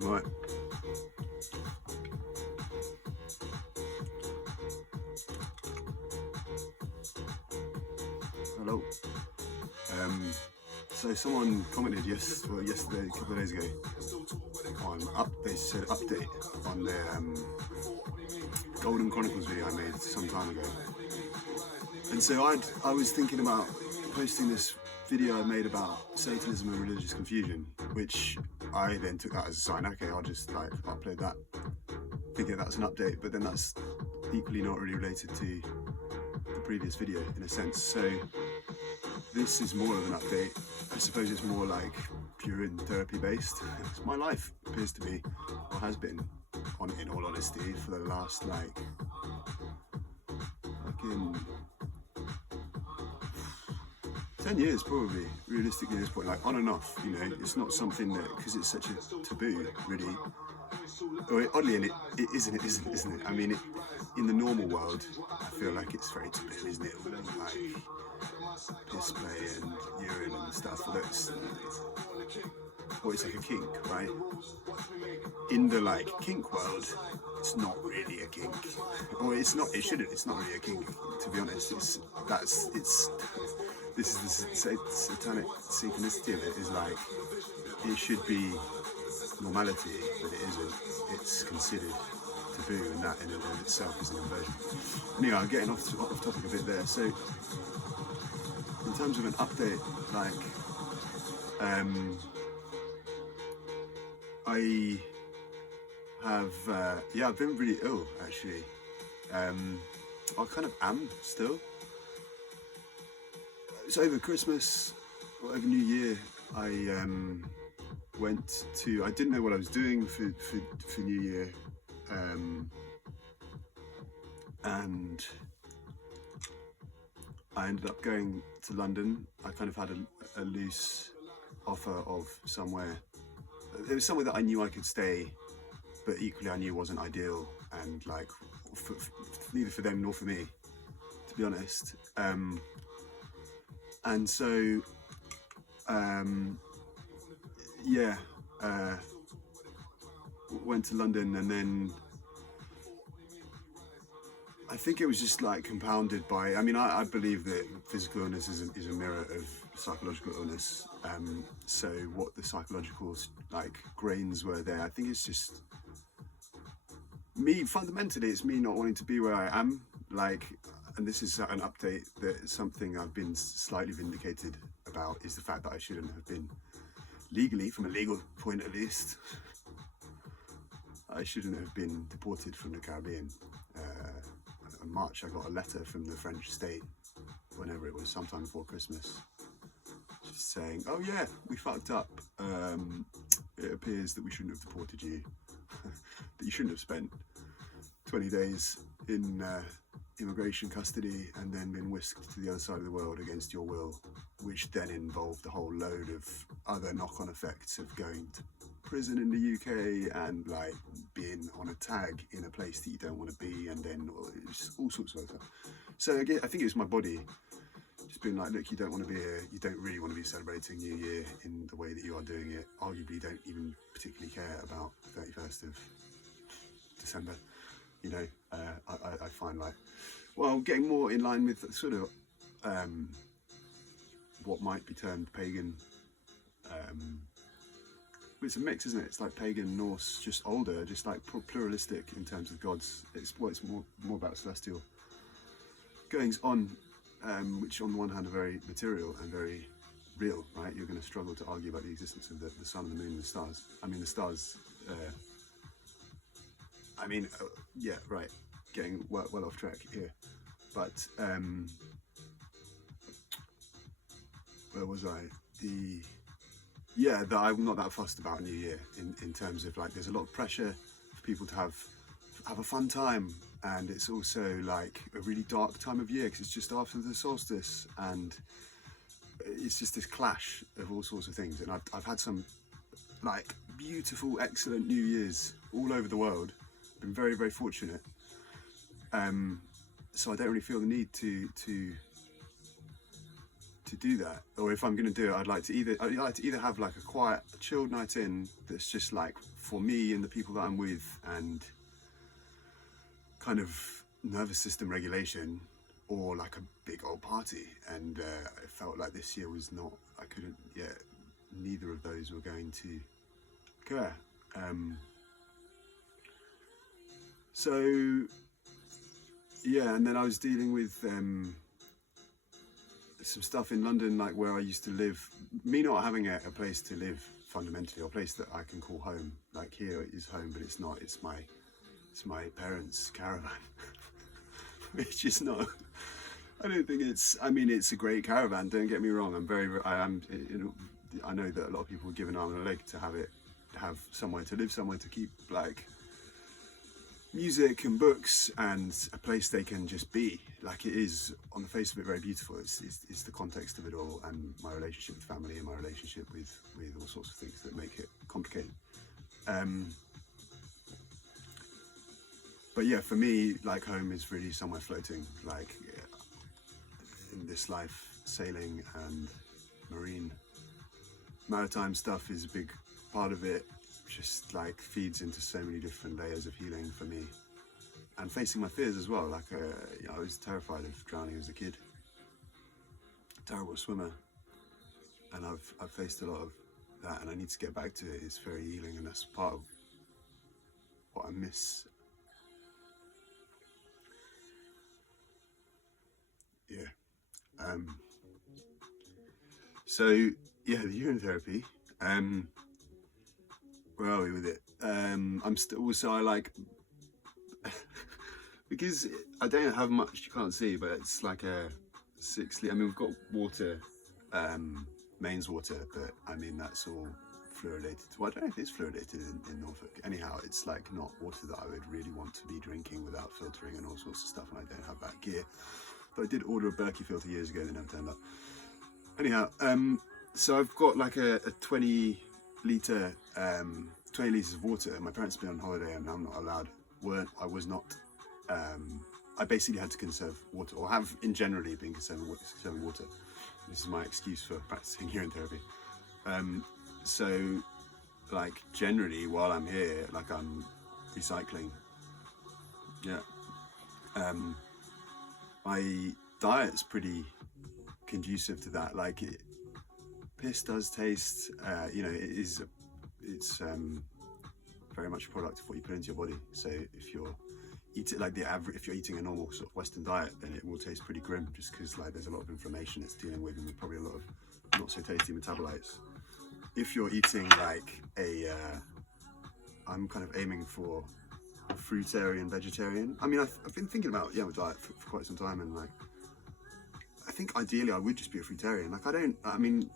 Right. Hello. So someone commented yesterday, a couple of days ago, they said update on the Golden Chronicles video I made some time ago. And so I was thinking about posting this video I made about Satanism and religious confusion, which I then took that as a sign, okay, I'll just like upload that, thinking that's an update, but then that's equally not really related to the previous video in a sense. So this is more of an update. I suppose it's more like Urine Therapy based. It's my life appears to be, or has been, in all honesty, for the last like fucking 10 years probably, realistically at this point, like on and off, you know. It's not something that, because it's such a taboo, really. Or oddly, and it isn't it? I mean, in the normal world, I feel like it's very taboo, isn't it? Like display and urine and stuff. Or it's like a kink, right? In the like kink world, it's not really a kink. Or it's not really a kink, to be honest. This is the satanic synchronicity of it, is like, it should be normality, but it isn't. It's considered taboo, and that in and of itself is an inversion. Anyway, I'm getting off topic a bit there. So, in terms of an update, like, I have, I've been really ill, actually. I kind of am still. So over Christmas, or over New Year, I I didn't know what I was doing for New Year, and I ended up going to London. I kind of had a loose offer of somewhere. It was somewhere that I knew I could stay, but equally I knew wasn't ideal, and like neither for them nor for me, to be honest. And so, went to London, and then I think it was just like compounded by, I mean, I believe that physical illness is a mirror of psychological illness. So what the psychological like grains were there, I think it's just me, fundamentally it's me not wanting to be where I am, like, and this is an update, that something I've been slightly vindicated about is the fact that I shouldn't have been, legally, from a legal point at least, I shouldn't have been deported from the Caribbean. In March I got a letter from the French state, whenever it was, sometime before Christmas, just saying, oh yeah, we fucked up. It appears that we shouldn't have deported you, that you shouldn't have spent 20 days in immigration custody and then been whisked to the other side of the world against your will, which then involved a whole load of other knock-on effects of going to prison in the UK and like being on a tag in a place that you don't want to be, and then just all sorts of stuff. So I think it was my body just being like, look, you don't want to be here, you don't really want to be celebrating New Year in the way that you are doing it, arguably you don't even particularly care about the 31st of December, you know. I find like, well, getting more in line with sort of what might be termed pagan. It's a mix, isn't it? It's like pagan, Norse, just older, just like pluralistic in terms of gods. It's more about celestial goings on, which on the one hand are very material and very real, right? You're going to struggle to argue about the existence of the sun, the moon, and the stars. I mean, the stars. Yeah, right. Getting well off track here, but where was I? That I'm not that fussed about New Year in terms of like, there's a lot of pressure for people to have a fun time, and it's also like a really dark time of year because it's just after the solstice, and it's just this clash of all sorts of things. And I've had some like beautiful, excellent New Years all over the world. I've been very, very fortunate. So I don't really feel the need to do that, or if I'm going to do it, I'd like to either have like a quiet, chilled night in that's just like for me and the people that I'm with, and kind of nervous system regulation, or like a big old party. And I felt like this year was not. I couldn't. Yeah, neither of those were going to occur. So yeah, and then I was dealing with some stuff in London, like where I used to live. Me not having a place to live fundamentally, or a place that I can call home. Like here is home, but it's not. It's my parents' caravan, which is not. I don't think it's. I mean, it's a great caravan. Don't get me wrong. I know that a lot of people would give an arm and a leg to have somewhere to live, somewhere to keep like music and books, and a place they can just be. Like, it is on the face of it very beautiful. It's the context of it all, and my relationship with family, and my relationship with all sorts of things that make it complicated. But yeah, for me, like, home is really somewhere floating. Like, in this life, sailing and maritime stuff is a big part of it. Just like feeds into so many different layers of healing for me, and facing my fears as well. Like, I was terrified of drowning as a kid, terrible swimmer, and I've faced a lot of that, and I need to get back to it. It's very healing, and that's part of what I miss. Yeah. So yeah, the urine therapy. Where are we with it? I'm still also, I like because I don't have much, you can't see, but it's like a 6 litre. I mean, we've got water, mains water, but I mean, that's all fluoridated. Well, I don't know if it's fluoridated in Norfolk. Anyhow, it's like not water that I would really want to be drinking without filtering and all sorts of stuff, and I don't have that gear. But I did order a Berkey filter years ago, they never turned up. Anyhow, so I've got like a 20 litres of water. My parents have been on holiday and I'm not allowed. I was not. I basically had to conserve water, or have in generally been conserving water. This is my excuse for practicing urine therapy. So, like, generally while I'm here, like, I'm recycling. Yeah. My diet's pretty conducive to that. Like, piss does taste, it's very much a product of what you put into your body. So if you're if you're eating a normal sort of Western diet, then it will taste pretty grim, just because like there's a lot of inflammation it's dealing with, and probably a lot of not so tasty metabolites. If you're eating like I'm kind of aiming for a fruitarian, vegetarian. I mean, I've been thinking about my diet for quite some time, and like I think ideally I would just be a fruitarian. Like, I mean,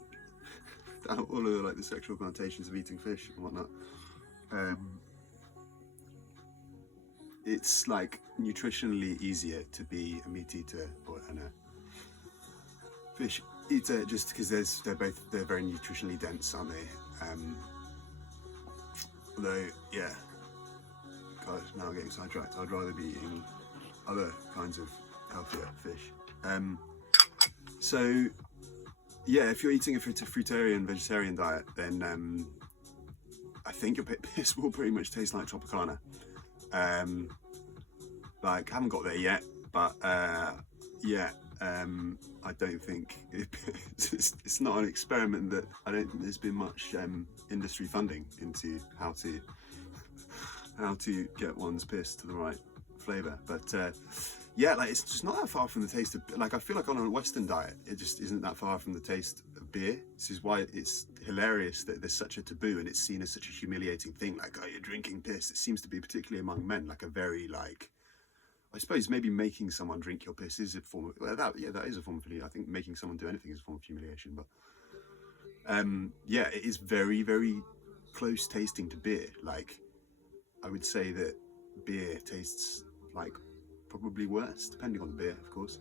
all of like the sexual connotations of eating fish and whatnot. It's like nutritionally easier to be a meat eater and a fish eater, just because they're very nutritionally dense, aren't they? Although, yeah, God, now I'm getting sidetracked. I'd rather be eating other kinds of healthier fish. So yeah, if you're eating a fruitarian, vegetarian diet, then I think your piss will pretty much taste like Tropicana. Like, haven't got there yet, but yeah, I don't think it's not an experiment that I don't think there's been much industry funding into how to get one's piss to the right flavour. But yeah, like, it's just not that far from the taste of, like, I feel like on a Western diet, it just isn't that far from the taste of beer. This is why it's hilarious that there's such a taboo, and it's seen as such a humiliating thing. Like, oh, you're drinking piss. It seems to be, particularly among men, like a very, like, I suppose maybe making someone drink your piss is a form of, well, that is a form of humiliation. I think making someone do anything is a form of humiliation, but yeah, it is very, very close tasting to beer. Like, I would say that beer tastes like probably worse, depending on the beer, of course.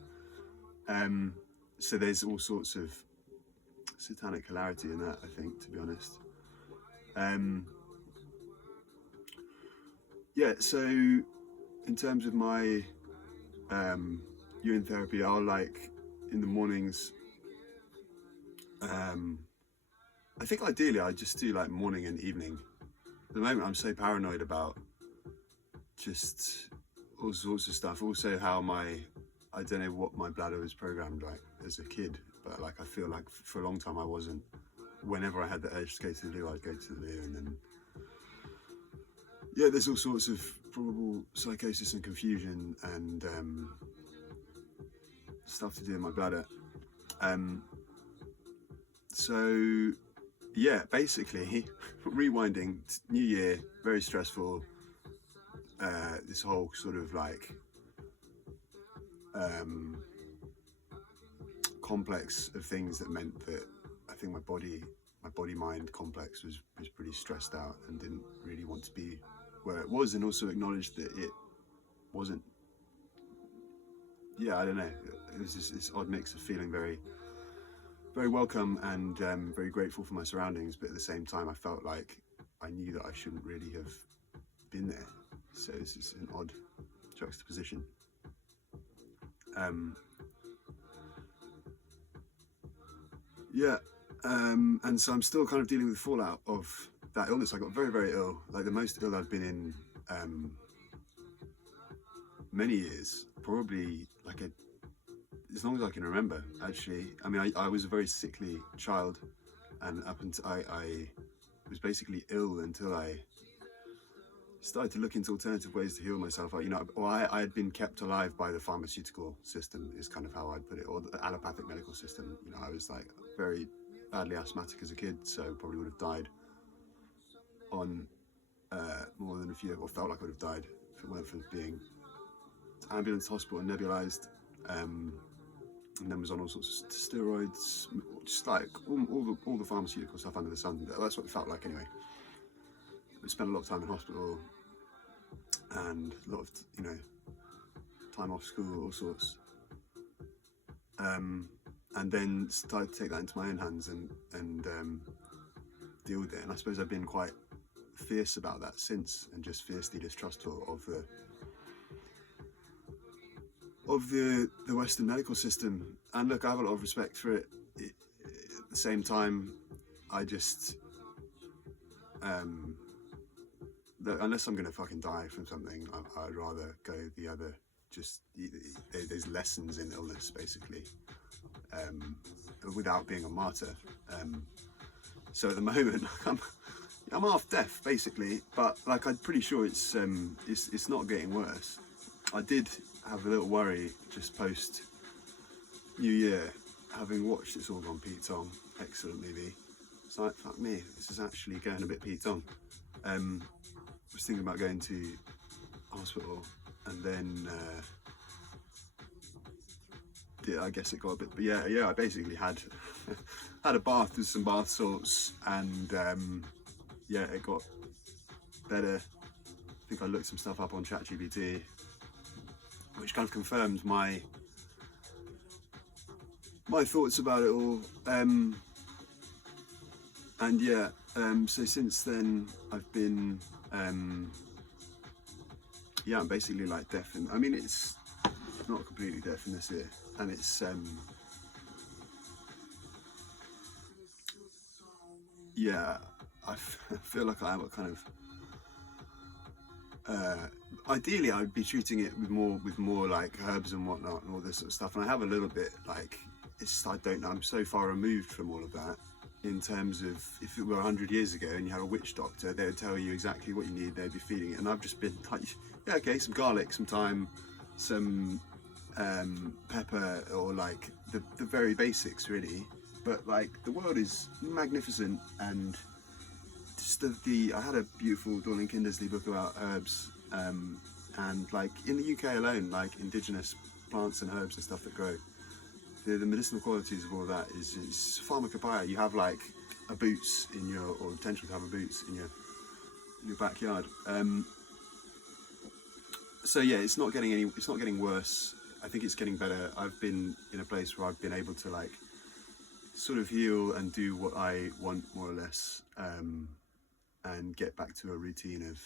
So there's all sorts of satanic hilarity in that, I think, to be honest. Yeah, so in terms of my urine therapy, I'll, like, in the mornings, I think ideally I just do like morning and evening. At the moment I'm so paranoid about just all sorts of stuff. Also how I don't know what my bladder was programmed like as a kid, but like I feel like for a long time I wasn't. Whenever I had the urge to go to the loo, I'd go to the loo, and then yeah, there's all sorts of probable psychosis and confusion and stuff to do in my bladder. So yeah, basically rewinding, new year, very stressful. This whole sort of like complex of things that meant that I think my body mind complex was pretty stressed out and didn't really want to be where it was, and also acknowledged that it wasn't. Yeah, I don't know. It was just this odd mix of feeling very welcome and very grateful for my surroundings, but at the same time I felt like I knew that I shouldn't really have been there. So it's just an odd juxtaposition. And so I'm still kind of dealing with the fallout of that illness. I got very ill, like the most ill I've been in many years, probably like as long as I can remember, actually. I mean, I was a very sickly child, and up until I was basically ill until I started to look into alternative ways to heal myself. You know, or I had been kept alive by the pharmaceutical system, is kind of how I'd put it, or the allopathic medical system. You know, I was like very badly asthmatic as a kid, so probably would have died on more than a few, or felt like I would have died if it weren't for being ambulance, hospital and nebulized, and then was on all sorts of steroids, just like all the pharmaceutical stuff under the sun. That's what it felt like anyway. I spent a lot of time in hospital and a lot of, you know, time off school, all sorts. And then started to take that into my own hands and deal with it. And I suppose I've been quite fierce about that since, and just fiercely distrustful of the Western medical system. And look, I have a lot of respect for it. At the same time, I just unless I'm gonna fucking die from something, I'd rather go the other. Just there's lessons in illness, basically, without being a martyr. So at the moment, I'm half deaf, basically, but like I'm pretty sure it's not getting worse. I did have a little worry just post New Year, having watched It's All Gone Pete Tong, excellent movie. It's like, fuck me, this is actually going a bit Pete Tong. I was thinking about going to hospital, and then I guess it got a bit, but yeah, I basically had had a bath with some bath salts, and yeah, it got better. I think I looked some stuff up on ChatGPT, which kind of confirmed my thoughts about it all. And yeah, so since then I've been yeah, I'm basically like deaf, and I mean it's not completely deaf in this ear, and it's yeah, I feel like I am a kind of ideally I'd be treating it with more like herbs and whatnot and all this sort of stuff, and I have a little bit, like, it's just, I don't know, I'm so far removed from all of that. In terms of, if it were 100 years ago and you had a witch doctor, they would tell you exactly what you need, they'd be feeding it, and I've just been like, yeah, okay, some garlic, some thyme, some pepper, or like the very basics really. But like, the world is magnificent, and just I had a beautiful Dorling Kindersley book about herbs, and like in the UK alone, like indigenous plants and herbs and stuff that grow, the medicinal qualities of all that is pharmacopoeia. You have like a boots in your, or potential to have a boots in your backyard. So yeah, it's not getting worse. I think it's getting better. I've been in a place where I've been able to like sort of heal and do what I want, more or less, and get back to a routine of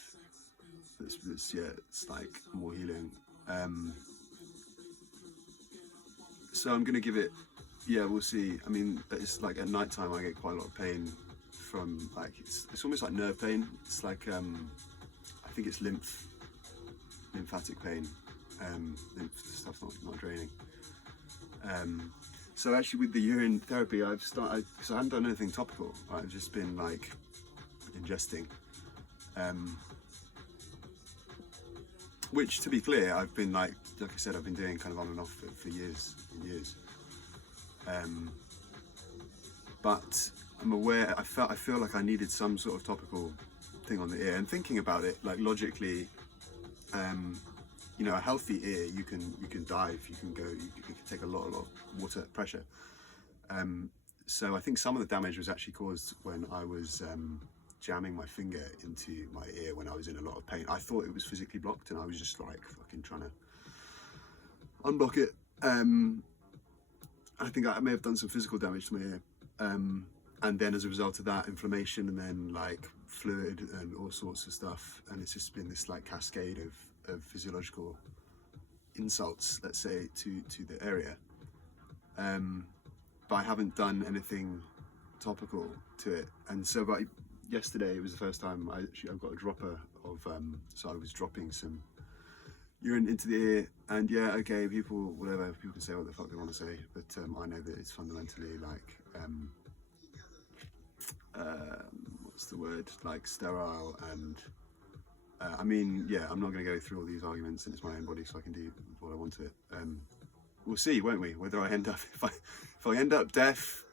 it's like more healing. So I'm gonna give it yeah, we'll see. I mean, it's like at night time I get quite a lot of pain from like, it's almost like nerve pain. It's like, I think it's lymphatic pain. Lymph stuff's not draining. So actually with the urine therapy, because I haven't done anything topical. I've just been like ingesting. Which, to be clear, I've been like I said, I've been doing kind of on and off for years and years. But I'm aware, I feel like I needed some sort of topical thing on the ear, and thinking about it, like logically, you know, a healthy ear, you can dive, you can take a lot of water pressure. So I think some of the damage was actually caused when I was jamming my finger into my ear when I was in a lot of pain. I thought it was physically blocked, and I was just like fucking trying to unblock it. I think I may have done some physical damage to my ear. And then as a result of that, inflammation, and then like fluid and all sorts of stuff. And it's just been this like cascade of physiological insults, let's say, to the area. But I haven't done anything topical to it. And so yesterday it was the first time I've got a dropper of, so I was dropping some urine into the ear, and yeah, okay, people can say what the fuck they want to say, but I know that it's fundamentally like, what's the word, like sterile, and I mean, yeah, I'm not going to go through all these arguments, and it's my own body, so I can do what I want to it. We'll see, won't we, whether I end up, if I end up deaf,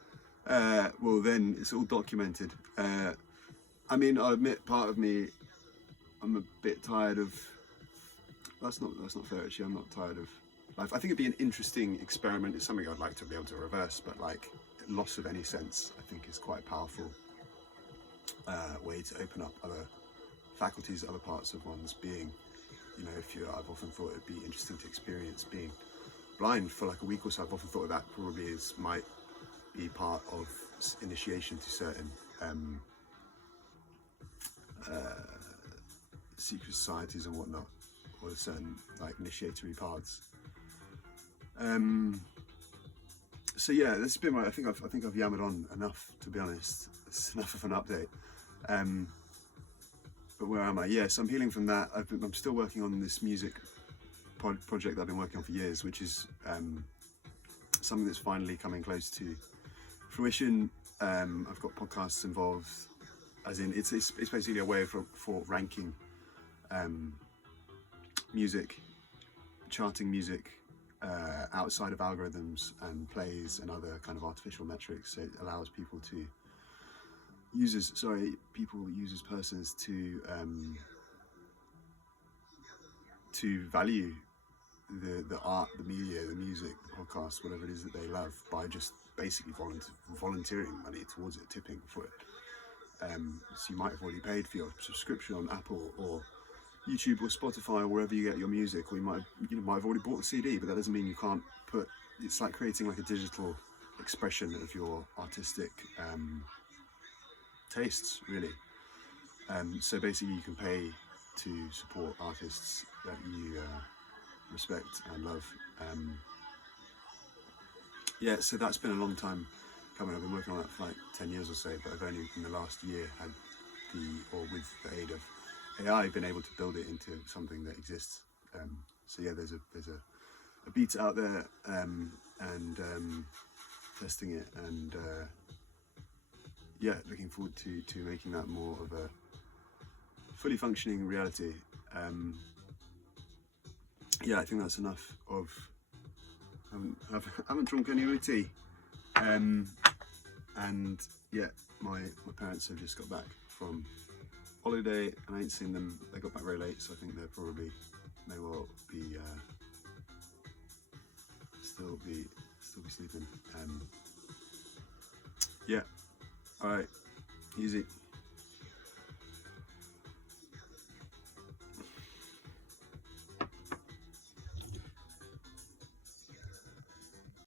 well then it's all documented. I mean, I'll admit, part of me, I'm a bit tired of, that's not fair actually, I'm not tired of life. I think it'd be an interesting experiment. It's something I'd like to be able to reverse, but like loss of any sense, I think, is quite a powerful way to open up other faculties, other parts of one's being. You know, I've often thought it'd be interesting to experience being blind for like a week or so. I've often thought that probably might be part of initiation to certain secret societies and whatnot, or certain like initiatory paths. So yeah, this has been I think I've yammered on enough, to be honest. It's enough of an update. But where am I? Yes, I'm healing from that. I'm still working on this music project that I've been working on for years, which is something that's finally coming close to fruition. I've got podcasts involved, as in it's basically a way for ranking music, charting music outside of algorithms and plays and other kind of artificial metrics. So it allows people to persons to value the art, the media, the music, the podcast, whatever it is that they love, by just basically volunteering money towards it, tipping for it. So you might have already paid for your subscription on Apple or YouTube or Spotify or wherever you get your music, or you might have already bought the CD, but that doesn't mean you can't put. It's like creating like a digital expression of your artistic tastes, really. So basically, you can pay to support artists that you respect and love. Yeah, so that's been a long time coming. I've been working on that for like 10 years or so, but I've only in the last year had with the aid of AI, been able to build it into something that exists. So yeah, there's a beta out there, and testing it, and yeah, looking forward to making that more of a fully functioning reality. Yeah, I think that's enough of. I haven't drunk any tea, and yeah, my parents have just got back from holiday, and I ain't seen them. They got back very late, so I think may well be still be sleeping. Yeah, all right, easy.